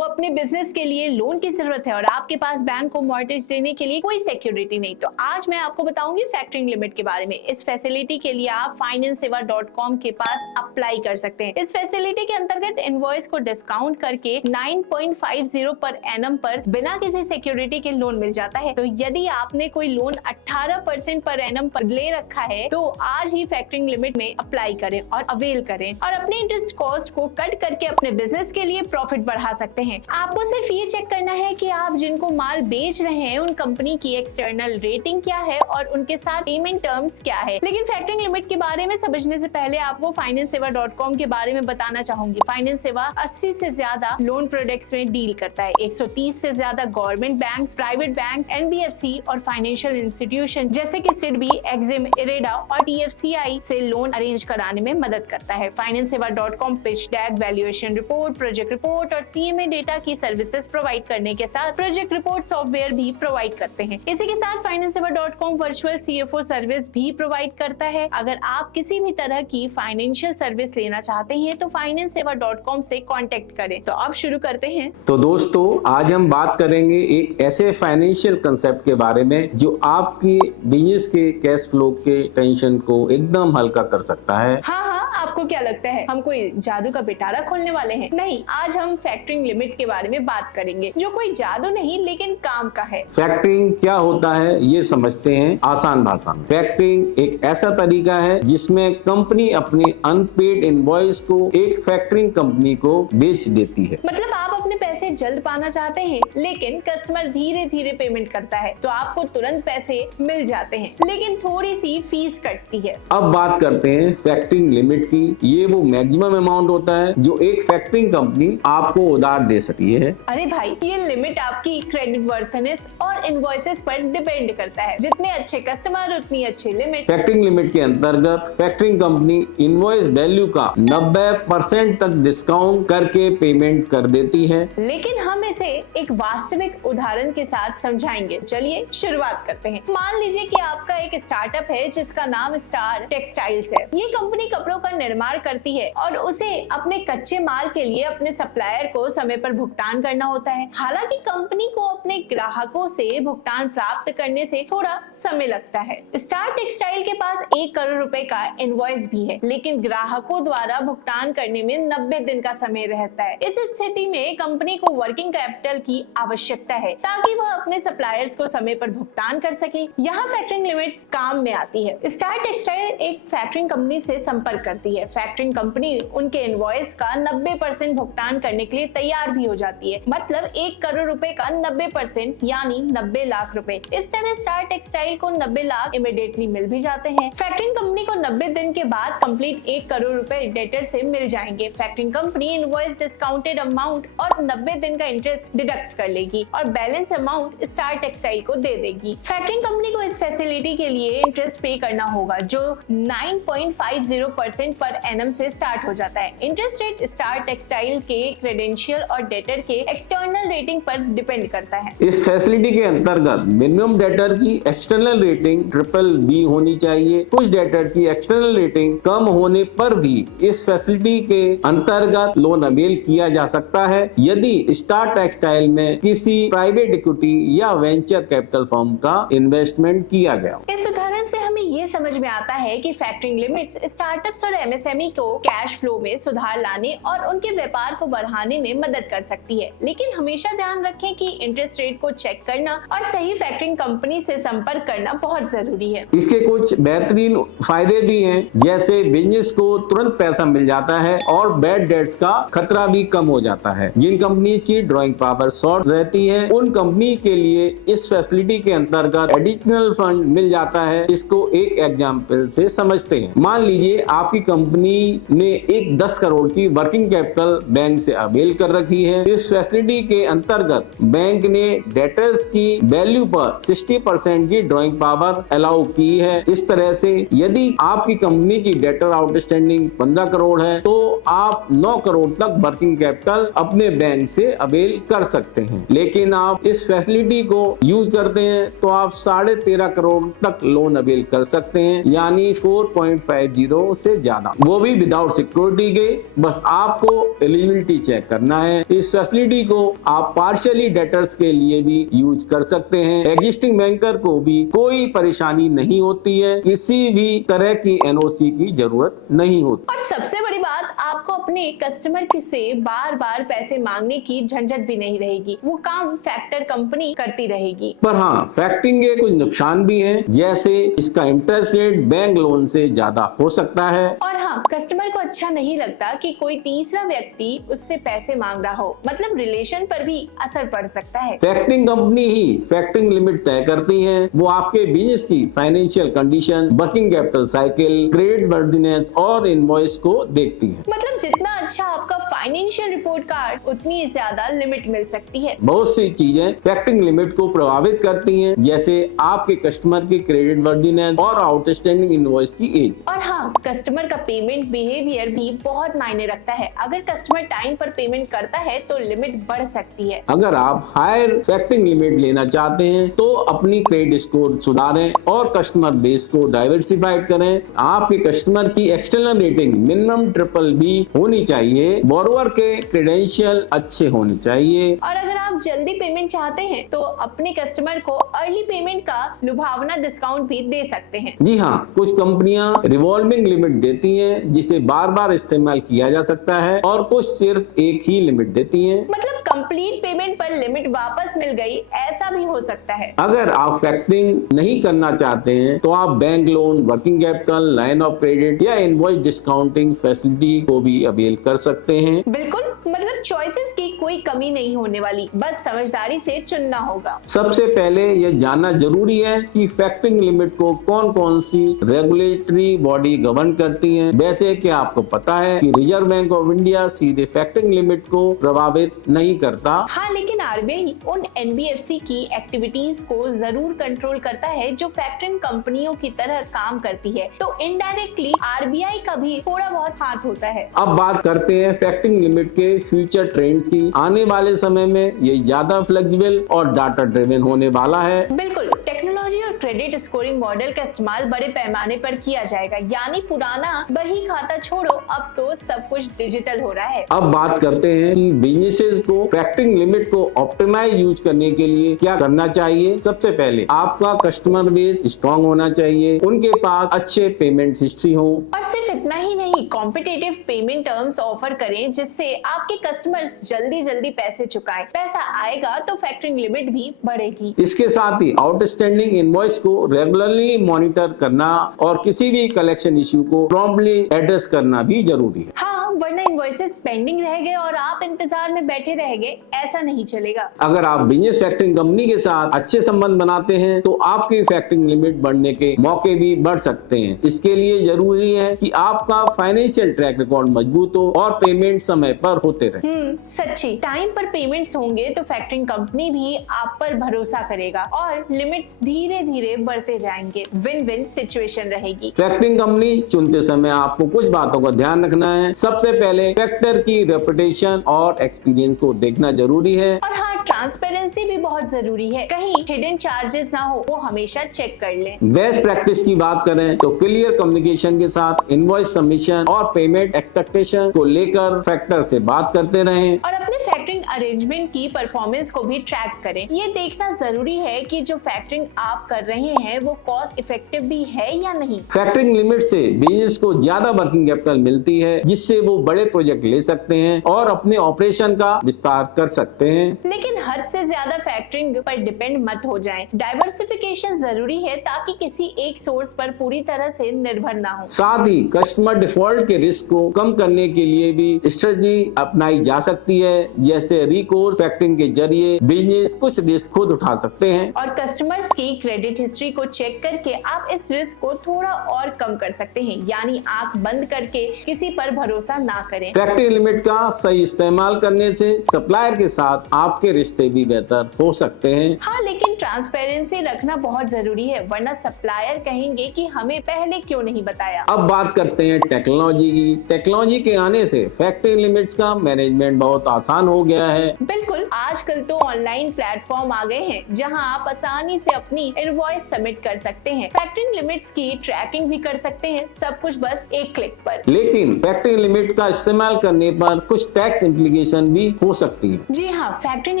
अपने बिजनेस के लिए लोन की जरूरत है और आपके पास बैंक को मॉर्गेज देने के लिए कोई सिक्योरिटी नहीं, तो आज मैं आपको बताऊंगी फैक्टरिंग लिमिट के बारे में। इस फैसिलिटी के लिए आप FinanceSeva.com के पास अप्लाई कर सकते हैं। इस फैसिलिटी के अंतर्गत इनवॉइस को डिस्काउंट करके 9.50 पर एनम पर बिना किसी सिक्योरिटी के लोन मिल जाता है। तो यदि आपने कोई लोन 18% पर एनम पर ले रखा है तो आज ही फैक्टरिंग लिमिट में अप्लाई करें और अवेल करें और अपने इंटरेस्ट कॉस्ट को कट करके अपने बिजनेस के लिए प्रॉफिट बढ़ा सकते हैं। आपको सिर्फ ये चेक करना है कि आप जिनको माल बेच रहे हैं उन कंपनी की एक्सटर्नल रेटिंग क्या है और उनके साथ पेमेंट टर्म्स क्या है। लेकिन फैक्टरिंग लिमिट के बारे में समझने से पहले आपको FinanceSeva.com के बारे में बताना चाहूंगी। FinanceSeva 80 से ज्यादा लोन प्रोडक्ट्स में डील करता है। 130 से ज्यादा government banks, private banks, NBFC और फाइनेंशियल इंस्टीट्यूशन जैसे कि सिडबी, एक्सिम, इरेडा और TFCI से लोन अरेंज कराने में मदद करता है। FinanceSeva.com pitch deck, valuation report, project report और CMA डेटा की सर्विसेज प्रोवाइड करने के साथ प्रोजेक्ट रिपोर्ट सॉफ्टवेयर भी प्रोवाइड करते हैं। इसी के साथ FinanceSeva.com वर्चुअल CFO सर्विस भी प्रोवाइड करता है। अगर आप किसी भी तरह की फाइनेंशियल सर्विस लेना चाहते हैं तो FinanceSeva.com से कांटेक्ट करें। तो अब शुरू करते हैं। तो दोस्तों, आज हम बात करेंगे एक ऐसे फाइनेंशियल कंसेप्ट के बारे में जो आपकी बिजनेस के कैश फ्लो के टेंशन को एकदम हल्का कर सकता है। हाँ, आपको क्या लगता है हम कोई जादू का पिटारा खोलने वाले हैं? नहीं, आज हम फैक्टरिंग लिमिट के बारे में बात करेंगे जो कोई जादू नहीं लेकिन काम का है। फैक्टरिंग क्या होता है ये समझते हैं आसान भाषा में। फैक्टरिंग एक ऐसा तरीका है जिसमें कंपनी अपने अनपेड इनवॉइस को एक फैक्टरिंग कंपनी को बेच देती है। मतलब आप अपने पैसे जल्द पाना चाहते हैं लेकिन कस्टमर धीरे धीरे पेमेंट करता है तो आपको तुरंत पैसे मिल जाते हैं लेकिन थोड़ी सी फीस कटती है। अब बात करते हैं फैक्टरिंग लिमिट की। ये वो मैक्सिमम अमाउंट होता है जो एक फैक्टरिंग कंपनी आपको उधार दे सकती है। अरे भाई, ये लिमिट आपकी क्रेडिट वर्थनेस और इनवॉइसेस पर डिपेंड करता है। जितने अच्छे कस्टमर उतनी अच्छी लिमिट। फैक्टरिंग लिमिट के अंतर्गत फैक्टरिंग कंपनी इनवॉइस वैल्यू का 90% तक डिस्काउंट करके पेमेंट कर देती है। लेकिन हम इसे एक वास्तविक उदाहरण के साथ समझाएंगे। चलिए शुरुआत करते हैं। मान लीजिए कि आपका एक स्टार्टअप है जिसका नाम स्टार टेक्सटाइल्स है। ये कंपनी कपड़ों का निर्माण करती है और उसे अपने कच्चे माल के लिए अपने सप्लायर को समय पर भुगतान करना होता है। हालांकि कंपनी को अपने ग्राहकों से भुगतान प्राप्त करने से थोड़ा समय लगता है। स्टार टेक्सटाइल के पास 1 करोड़ रुपए का इनवॉइस भी है लेकिन ग्राहकों द्वारा भुगतान करने में 90 दिन का समय रहता है। इस स्थिति में कंपनी को वर्किंग कैपिटल की आवश्यकता है ताकि वह अपने सप्लायर्स को समय पर भुगतान कर सके। यहाँ फैक्टरिंग लिमिट्स काम में आती है। स्टार टेक्सटाइल एक फैक्टरिंग कंपनी से संपर्क करती है। फैक्टरिंग कंपनी उनके इनवॉइस का 90% भुगतान करने के लिए तैयार भी हो जाती है। मतलब 1 करोड़ रुपए का 90% यानी 90 लाख रुपए। इस तरह स्टार टेक्सटाइल को 90 लाख इमीडिएटली मिल भी जाते हैं। फैक्टरिंग कंपनी को 90 दिन के बाद कंप्लीट 1 करोड़ रुपए डेटर से मिल जाएंगे। Factoring company invoice discounted amount और 90 दिन का इंटरेस्ट डिडक्ट कर लेगी और बैलेंस अमाउंट स्टार टेक्सटाइल को दे देगी। फैक्टरिंग कंपनी को इस फैसिलिटी के लिए इंटरेस्ट पे करना होगा जो 9.50% पर एनम से स्टार्ट हो जाता है। इंटरेस्ट रेट स्टार टेक्सटाइल के क्रेडेंशियल और डेटर के एक्सटर्नल रेटिंग पर डिपेंड करता है। इस फैसिलिटी के अंतर्गत मिनिमम डेटर की एक्सटर्नल रेटिंग BBB होनी चाहिए। कुछ डेटर की एक्सटर्नल रेटिंग कम होने पर भी इस फैसिलिटी के अंतर्गत लोन अवेल किया जा सकता है यदि स्टार टेक्सटाइल में किसी प्राइवेट इक्विटी या वेंचर कैपिटल फर्म का इन्वेस्टमेंट किया गया। इस उदाहरण से हमें ये समझ में आता है कि फैक्टरिंग लिमिट्स स्टार्टअप्स और MSME को कैश फ्लो में सुधार लाने और उनके व्यापार को बढ़ाने में मदद कर सकती है। लेकिन हमेशा ध्यान रखें कि इंटरेस्ट रेट को चेक करना और सही फैक्टरिंग कंपनी से संपर्क करना बहुत जरूरी है। इसके कुछ बेहतरीन फायदे भी हैं, जैसे बिजनेस को तुरंत पैसा मिल जाता है और बैड डेट्स का खतरा भी कम हो जाता है। जिन कंपनी की ड्रॉइंग पावर शॉर्ट रहती है उन कंपनी के लिए इस फैसिलिटी के अंतर्गत एडिशनल फंड मिल जाता है। इसको एक एग्जाम्पल से समझते हैं। मान लीजिए आपकी कंपनी ने एक 10 करोड़ की वर्किंग कैपिटल बैंक से अवेल कर रखी है। इस फैसिलिटी के अंतर्गत बैंक ने डेटर्स की वैल्यू पर 60% की ड्रॉइंग पावर अलाउ की है। इस तरह से यदि आपकी कंपनी की डेटर आउटस्टैंडिंग 15 करोड़ है तो आप 9 करोड़ तक वर्किंग कैपिटल अपने बैंक से अवेल कर सकते हैं। लेकिन आप इस फैसिलिटी को यूज करते हैं तो आप 13.5 करोड़ तक लोन अवेल कर सकते हैं, यानी 4.50 से ज्यादा, वो भी विदाउट सिक्योरिटी के। बस आपको एलिजिबिलिटी चेक करना है। इस फैसिलिटी को आप पार्शियली डेटर्स के लिए भी यूज कर सकते हैं। एग्जिस्टिंग बैंकर को भी कोई परेशानी नहीं होती है, किसी भी तरह की एनओसी की जरूरत नहीं होती। और सबसे बड़ी बात, आपको अपने कस्टमर से बार बार पैसे मांगने की झंझट भी नहीं रहेगी, वो काम फैक्टर कंपनी करती रहेगी। पर हाँ, फैक्टरिंग के कुछ नुकसान भी हैं, जैसे इसका इंटरेस्ट रेट बैंक लोन से ज्यादा हो सकता है। और हाँ, कस्टमर को अच्छा नहीं लगता कि कोई तीसरा व्यक्ति उससे पैसे मांग रहा हो, मतलब रिलेशन पर भी असर पड़ सकता है। फैक्टरिंग कंपनी ही फैक्टरिंग लिमिट तय करती है। वो आपके बिजनेस की financial condition, working capital cycle, credit worthiness और इनवॉइस को देखती है। मतलब जितना अच्छा आपका फाइनेंशियल रिपोर्ट कार्ड, उतनी ज्यादा लिमिट मिल सकती है। बहुत सी चीजें फैक्टरिंग लिमिट को प्रभावित करती हैं, जैसे आपके कस्टमर की क्रेडिट वर्दीनेस और आउटस्टैंडिंग इनवॉइस की एज। और हाँ, कस्टमर का पेमेंट बिहेवियर भी बहुत मायने रखता है। अगर कस्टमर टाइम पर पेमेंट करता है तो लिमिट बढ़ सकती है। अगर आप हायर फैक्टरिंग लिमिट लेना चाहते हैं तो अपनी क्रेडिट स्कोर सुधारें और कस्टमर बेस को डाइवर्सिफाइड करें। आपके कस्टमर की एक्सटर्नल रेटिंग मिनिमम BBB होनी चाहिए। बोरोवर के क्रेडेंशियल अच्छे होने चाहिए। और अगर आप जल्दी पेमेंट चाहते हैं तो अपने कस्टमर को अर्ली पेमेंट का लुभावना डिस्काउंट भी दे सकते हैं। जी हाँ, कुछ कंपनियां रिवॉल्विंग लिमिट देती हैं, जिसे बार बार इस्तेमाल किया जा सकता है, और कुछ सिर्फ एक ही लिमिट देती हैं। मतलब कंप्लीट पेमेंट पर लिमिट वापस मिल गई, ऐसा भी हो सकता है। अगर आप फैक्टरिंग नहीं करना चाहते हैं तो आप bank loan, working capital, line of credit या इनवॉइस डिस्काउंटिंग फैसिलिटी को भी अवेल कर सकते हैं। बिल्कुल, मतलब चॉइसेस की कोई कमी नहीं होने वाली, बस समझदारी से चुनना होगा। सबसे पहले यह जानना जरूरी है कि फैक्टरिंग लिमिट को कौन कौन सी रेगुलेटरी बॉडी गवर्न करती हैं। वैसे क्या आपको पता है कि रिजर्व बैंक ऑफ इंडिया सीधे फैक्टरिंग लिमिट को प्रभावित नहीं करता? हाँ, लेकिन आरबीआई उन एनबीएफसी की एक्टिविटीज को जरूर कंट्रोल करता है जो फैक्टरिंग कंपनियों की तरह काम करती है, तो इनडायरेक्टली आरबीआई का भी थोड़ा बहुत हाथ होता है। अब बात करते हैं फैक्टरिंग लिमिट के फ्यूचर ट्रेंड्स की। आने वाले समय में ये ज्यादा फ्लेक्सिबल और डाटा ड्रिवन होने वाला है। बिल्कुल, टेक्नोलॉजी और क्रेडिट स्कोरिंग मॉडल का इस्तेमाल बड़े पैमाने पर किया जाएगा, यानी पुराना बही खाता छोड़ो, अब तो सब कुछ डिजिटल हो रहा है। अब बात करते हैं कि बिजनेसेस को फैक्टरिंग लिमिट को ऑप्टिमाइज यूज करने के लिए क्या करना चाहिए। सबसे पहले आपका कस्टमर बेस स्ट्रॉन्ग होना चाहिए, उनके पास अच्छे पेमेंट हिस्ट्री हो। और सिर्फ इतना ही नहीं, कॉम्पिटिटिव पेमेंट टर्म्स ऑफर करें जिससे आपके कस्टमर्स जल्दी पैसे चुकाएं। पैसा आएगा तो फैक्टरिंग लिमिट भी बढ़ेगी। इसके साथ ही आउटस्टैंडिंग इनवॉइस को रेगुलरली मॉनिटर करना और किसी भी कलेक्शन इश्यू को प्रॉम्प्टली एड्रेस करना भी जरूरी है। हाँ, वरना इनवॉइसेस पेंडिंग रह गए और आप इंतजार में बैठे रह गए, ऐसा नहीं चलेगा। अगर आप बिजनेस फैक्टरिंग कंपनी के साथ अच्छे संबंध बनाते हैं तो आपकी फैक्टरिंग लिमिट बढ़ने के मौके भी बढ़ सकते हैं। इसके लिए जरूरी है कि आपका फाइनेंशियल ट्रैक रिकॉर्ड मजबूत हो और पेमेंट समय पर होते रहे। सच्ची, टाइम पर पेमेंट्स होंगे तो फैक्टरिंग कंपनी भी आप पर भरोसा करेगा और लिमिट्स धीरे धीरे बढ़ते जाएंगे। विन विन सिचुएशन रहेगी। फैक्टरिंग कंपनी चुनते समय आपको कुछ बातों का ध्यान रखना है। सबसे पहले फैक्टर की रेपुटेशन और एक्सपीरियंस को देखना जरूरी है। और हाँ, ट्रांसपेरेंसी भी बहुत जरूरी है, कहीं हिडन चार्जेस ना हो, वो हमेशा चेक कर लें। बेस्ट प्रैक्टिस की बात करें तो क्लियर कम्युनिकेशन के साथ इनवॉइस सबमिशन और पेमेंट एक्सपेक्टेशन को लेकर फैक्टर से बात करते रहें। और अपने फैक्टरिंग अरेंजमेंट की परफॉर्मेंस को भी ट्रैक करें। ये देखना जरूरी है कि जो फैक्टरिंग आप कर रहे हैं वो कॉस्ट इफेक्टिव भी है या नहीं। फैक्टरिंग लिमिट से बिजनेस को ज्यादा वर्किंग कैपिटल मिलती है, जिससे वो बड़े प्रोजेक्ट ले सकते हैं और अपने ऑपरेशन का विस्तार कर सकते हैं। लेकिन हद से ज्यादा फैक्टरिंग पर डिपेंड मत हो जाएं। डाइवर्सिफिकेशन जरूरी है ताकि किसी एक सोर्स पर पूरी तरह से निर्भर ना हो। साथ ही कस्टमर डिफॉल्ट के रिस्क को कम करने के लिए भी स्ट्रेटजी अपनाई जा सकती है, जैसे रिकोर्स फैक्टरिंग के जरिए बिजनेस कुछ रिस्क खुद उठा सकते हैं। और कस्टमर्स की क्रेडिट हिस्ट्री को चेक करके आप इस रिस्क को थोड़ा और कम कर सकते हैं, यानी आंख बंद करके किसी पर भरोसा ना करें। फैक्टरिंग लिमिट का सही इस्तेमाल करने से सप्लायर के साथ आपके रिश्ते भी बेहतर हो सकते हैं। हाँ, लेकिन ट्रांसपेरेंसी रखना बहुत जरूरी है, वरना सप्लायर कहेंगे कि हमें पहले क्यों नहीं बताया। अब बात करते हैं टेक्नोलॉजी की। टेक्नोलॉजी के आने से फैक्टरिंग लिमिट्स का मैनेजमेंट बहुत आसान हो गया है। बिल्कुल, आजकल तो ऑनलाइन प्लेटफॉर्म आ गए हैं जहां आप आसानी से अपनी इनवॉइस सबमिट कर सकते हैं, फैक्टरिंग लिमिट्स की ट्रैकिंग भी कर सकते हैं, सब कुछ बस एक क्लिक पर। लेकिन फैक्टरिंग लिमिट का इस्तेमाल करने पर कुछ टैक्स इम्प्लीकेशन भी हो सकती है। जी हाँ, फैक्टरिंग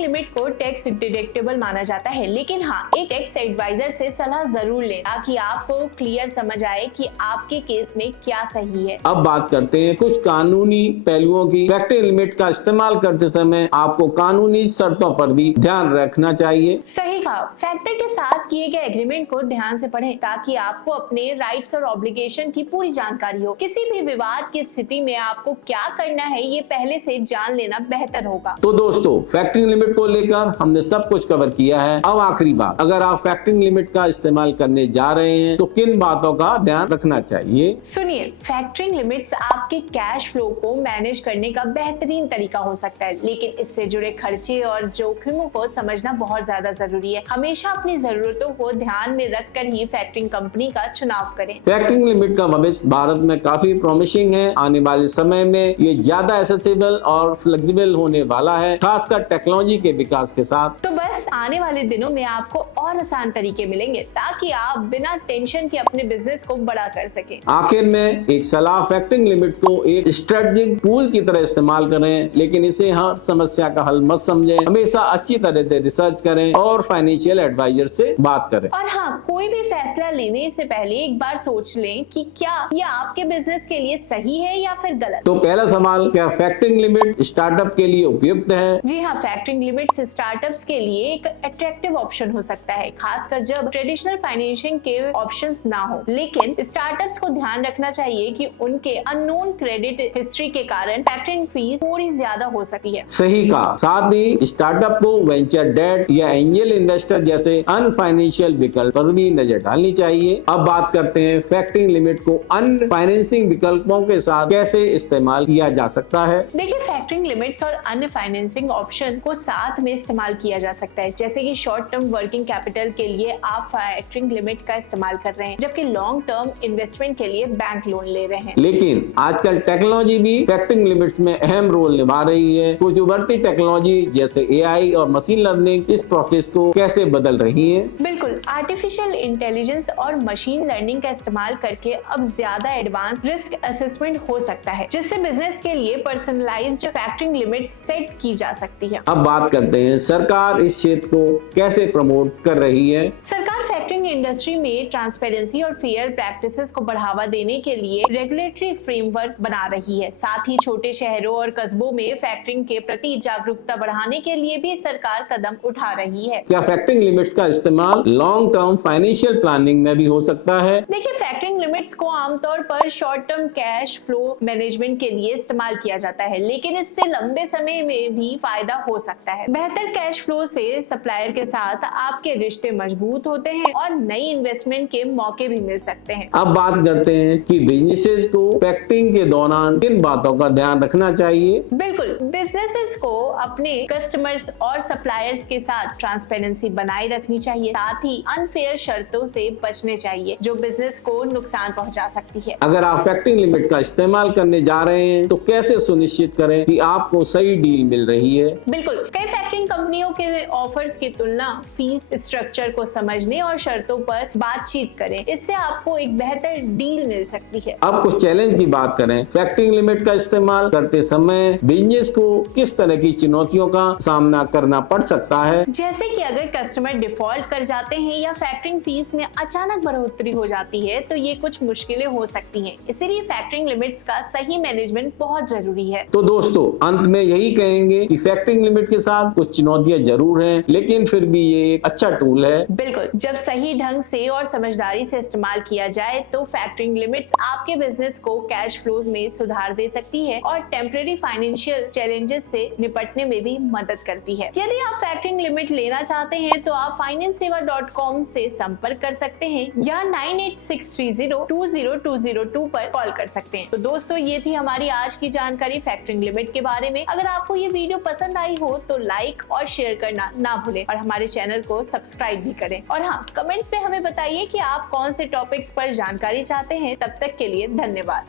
लिमिट को टैक्स डिडक्टेबल माना जाता है, लेकिन हाँ, एक टैक्स एडवाइजर से सलाह जरूर लें ताकि आपको क्लियर समझ आए कि आपके केस में क्या सही है। अब बात करते हैं कुछ कानूनी पहलुओं की। फैक्टरिंग लिमिट का इस्तेमाल करते समय आपको कानूनी शर्तों पर भी ध्यान रखना चाहिए। सही कहा, फैक्टर के साथ किए गए एग्रीमेंट को ध्यान से पढ़ें ताकि आपको अपने राइट्स और ऑब्लिगेशन की पूरी जानकारी हो। किसी भी विवाद की स्थिति में आपको क्या करना है ये पहले से जान लेना बेहतर होगा। तो दोस्तों, फैक्टरिंग लिमिट को लेकर हमने सब कुछ कवर किया है। अब आखिरी बात, अगर आप फैक्टरिंग लिमिट का इस्तेमाल करने जा रहे हैं तो किन बातों का ध्यान रखना चाहिए? सुनिए, फैक्टरिंग लिमिट्स आपके कैश फ्लो को मैनेज करने का बेहतरीन तरीका हो सकता है, लेकिन इससे जुड़े खर्चे और जोखिमों को समझना बहुत ज्यादा जरूरी है। हमेशा अपनी जरूरतों को ध्यान में रखकर ही फैक्टरिंग कंपनी का चुनाव करें। फैक्टरिंग लिमिट का भविष्य भारत में काफी प्रॉमिसिंग है। आने वाले समय में ये ज्यादा एक्सेसिबल और फ्लेक्सिबल होने वाला है, खासकर टेक्नोलॉजी के विकास के साथ। तो बस आने वाले दिनों में आपको और आसान तरीके मिलेंगे ताकि आप बिना टेंशन के अपने बिजनेस को बड़ा कर सकें। आखिर में एक सलाह, फैक्टरिंग लिमिट को एक स्ट्रेटेजिक टूल की तरह इस्तेमाल करें, लेकिन इसे हर समस्या का हल मत समझें। हमेशा अच्छी तरह से रिसर्च करें और फाइनेंशियल एडवाइजर से बात करें। और हाँ, कोई भी फैसला लेने से पहले एक बार सोच लें कि क्या यह आपके बिजनेस के लिए सही है या फिर गलत। तो पहला सवाल, क्या फैक्टरिंग लिमिट स्टार्टअप के लिए उपयुक्त है? जी हाँ, फैक्टरिंग लिमिट्स स्टार्टअप्स के लिए एक अट्रैक्टिव ऑप्शन हो सकता है, खासकर जब ट्रेडिशनल फाइनेंसिंग के ऑप्शंस ना हो। लेकिन स्टार्टअप्स को ध्यान रखना चाहिए कि उनके अननोन क्रेडिट हिस्ट्री के कारण फैक्टरिंग फीस थोड़ी ज्यादा हो सकती है। सही कहा। साथ ही स्टार्टअप को वेंचर डेट या एंजल इन्वेस्टर जैसे अनफाइनेंशियल विकल्प पर भी नजर डालनी चाहिए। अब बात करते हैं फैक्टरिंग लिमिट को अन्य फाइनेंसिंग विकल्पों के साथ कैसे इस्तेमाल किया जा सकता है। देखिए, फैक्टरिंग लिमिट्स और अन्य फाइनेंसिंग ऑप्शन को साथ में इस्तेमाल किया जा सकता है। जैसे कि शॉर्ट टर्म वर्किंग कैपिटल के लिए आप फैक्टरिंग लिमिट का इस्तेमाल कर रहे हैं, जबकि लॉन्ग टर्म इन्वेस्टमेंट के लिए बैंक लोन ले रहे हैं। लेकिन आजकल टेक्नोलॉजी भी फैक्टरिंग लिमिट्स में अहम रोल निभा रही है। कुछ उभरती टेक्नोलॉजी जैसे AI और मशीन लर्निंग इस प्रोसेस को कैसे बदल रही है। बिल्कुल, आर्टिफिशियल इंटेलिजेंस और मशीन लर्निंग का इस्तेमाल करके अब ज्यादा एडवांस रिस्क असेसमेंट हो सकता है, जिससे बिजनेस के लिए पर्सनलाइज्ड फैक्टरिंग लिमिट सेट की जा सकती है। अब बात करते हैं सरकार इस क्षेत्र को कैसे प्रमोट कर रही है। सरकार फैक्टरिंग इंडस्ट्री में ट्रांसपेरेंसी और फेयर प्रैक्टिसेस को बढ़ावा देने के लिए रेगुलेटरी फ्रेमवर्क बना रही है। साथ ही छोटे शहरों और कस्बों में फैक्टरिंग के प्रति जागरूकता बढ़ाने के लिए भी सरकार कदम उठा रही है। क्या फैक्टरिंग लिमिट्स का इस्तेमाल लॉन्ग टर्म फाइनेंशियल प्लानिंग में भी हो सकता है? देखिए, फैक्टरिंग लिमिट्स को आमतौर पर short term cash flow management के लिए इस्तेमाल किया जाता है, लेकिन इससे लंबे समय में भी फायदा हो सकता है। बेहतर कैश फ्लो से सप्लायर के साथ आपके रिश्ते मजबूत होते हैं और नई इन्वेस्टमेंट के मौके भी मिल सकते हैं। अब बात करते हैं कि बिजनेसेस को फैक्टरिंग के दौरान किन बातों का ध्यान रखना चाहिए। बिल्कुल, बिजनेसेस को अपने कस्टमर्स और सप्लायर्स के साथ ट्रांसपेरेंसी बनाए रखनी चाहिए, साथ ही अनफेयर शर्तों से बचने चाहिए जो बिजनेस को नुकसान पहुंचा सकती है। अगर आप फैक्टरिंग लिमिट का इस्तेमाल करने जा रहे हैं तो कैसे सुनिश्चित करें कि आपको सही डील मिल रही है। बिल्कुल, कई फैक्टरिंग कंपनियों के ऑफर्स की तुलना फीस स्ट्रक्चर को समझने और शर्तों पर बातचीत करें, इससे आपको एक बेहतर डील मिल सकती है। अब कुछ चैलेंज की बात करें। फैक्टरिंग लिमिट का इस्तेमाल करते समय बिजनेस को किस तरह की चुनौतियों का सामना करना पड़ सकता है। जैसे कि अगर कस्टमर डिफॉल्ट कर जाते हैं या फैक्टरिंग फीस में अचानक बढ़ोतरी हो जाती है तो ये कुछ मुश्किलें हो सकती हैं। इसीलिए फैक्टरिंग लिमिट्स का सही मैनेजमेंट बहुत जरूरी है। तो दोस्तों, अंत में यही कहेंगे कि फैक्टरिंग लिमिट के साथ कुछ चुनौतियां जरूर हैं, लेकिन फिर भी ये एक अच्छा टूल है। बिल्कुल, जब सही सही ढंग से और समझदारी से इस्तेमाल किया जाए तो फैक्टरिंग लिमिट्स आपके बिजनेस को कैश फ्लो में सुधार दे सकती है और टेम्परेरी फाइनेंशियल चैलेंजेस से निपटने में भी मदद करती है। यदि आप फैक्टरिंग लिमिट लेना चाहते हैं तो आप FinanceSeva.com से संपर्क कर सकते हैं या 9863020202 पर कॉल कर सकते हैं। तो दोस्तों, ये थी हमारी आज की जानकारी फैक्टरिंग लिमिट के बारे में। अगर आपको ये वीडियो पसंद आई हो तो लाइक और शेयर करना ना भूलें और हमारे चैनल को सब्सक्राइब भी करें। और हाँ, कमेंट्स में हमें बताइए कि आप कौन से टॉपिक्स पर जानकारी चाहते हैं। तब तक के लिए धन्यवाद।